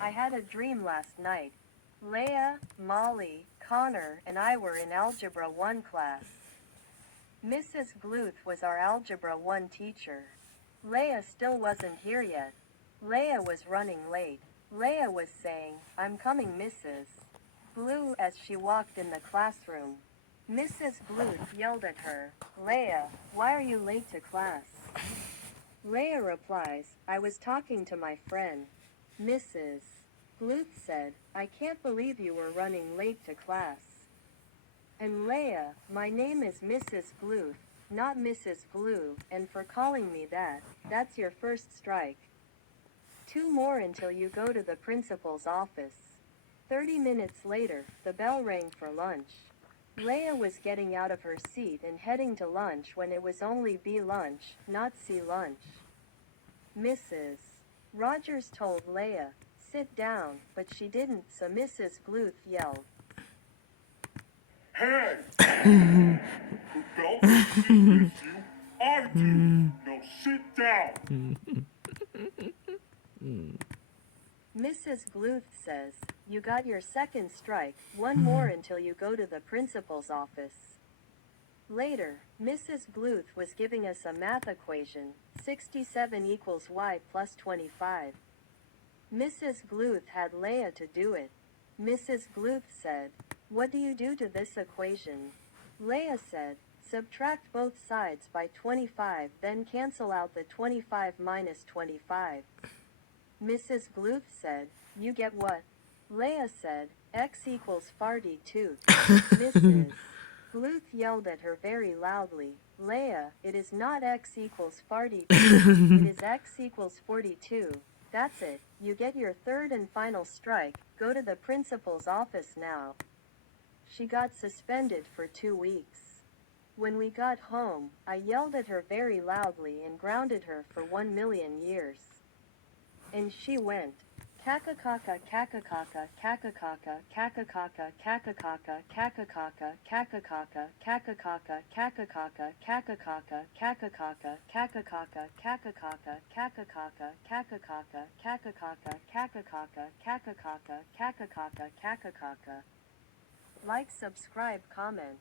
I had a dream last night. Leia, Molly, Connor, and I were in Algebra 1 class. Mrs. Gluth was our Algebra 1 teacher. Leia still wasn't here yet. Leia was running late. Leia was saying, "I'm coming, Mrs. Blue," as she walked in the classroom. Mrs. Gluth yelled at her, "Leia, why are you late to class?" Leia replies, "I was talking to my friend." Mrs. Gluth said, "I can't believe you were running late to class." And Leia, "My name is Mrs. Gluth, not Mrs. Blue, and for calling me that, that's your first strike. 2 more until you go to the principal's office." 30 minutes later, the bell rang for lunch. Leia was getting out of her seat and heading to lunch when it was only B lunch, not C lunch. Mrs. Rogers told Leia, "Sit down," but she didn't, so Mrs. Gluth yelled, "Hey! The bell doesn't sit with you. I do. Now sit down." Mrs. Gluth says, "You got your second strike, 1 more until you go to the principal's office." Later, Mrs. Gluth was giving us a math equation, 67 equals y plus 25. Mrs. Gluth had Leia to do it. Mrs. Gluth said, "What do you do to this equation?" Leia said, "Subtract both sides by 25, then cancel out the 25 minus 25. Mrs. Gluth said, "You get what?" Leia said, "X equals 42. Mrs. Gluth yelled at her very loudly, "Leia, it is not X equals 42, it is X equals 42. That's it, you get your third and final strike, go to the principal's office now." She got suspended for 2 weeks. When we got home, I yelled at her very loudly and grounded her for 1,000,000 years. And she went, "Kakakaka, kakakaka, kakakaka, kakakaka, kakakaka, kakakaka, kakakaka, kakakaka, kakakaka, kakakaka, kakakaka, kakakaka, kakakaka, kakakaka, kakakaka, kakakaka, kakakaka, kakakaka, kakakaka, kakakaka." Like, subscribe, comment.